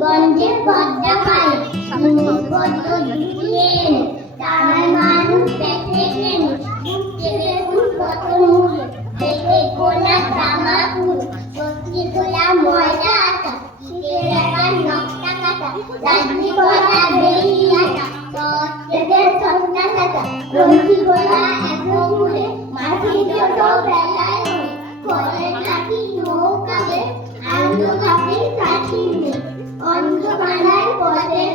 গঞ্জে পদ্মা পায় পদ্ম দিয়ে তার মানুষ দেখে গেল উঠতে দেখুন কত নূর দেখে গোলা জামা ফুল সত্যি গোলা ময়লা আটা শীতের এবার নকটা কাটা রাত্রি গোলা বেরিয়ে আটা সত্যের সন্ধ্যা কাটা রঞ্জি গোলা এত ঘুরে মাটি ছোট বেলায় হয়ে ফলে নাকি নৌকাবে আনন্দ কাপে সাথী অন্ধকারায় পথের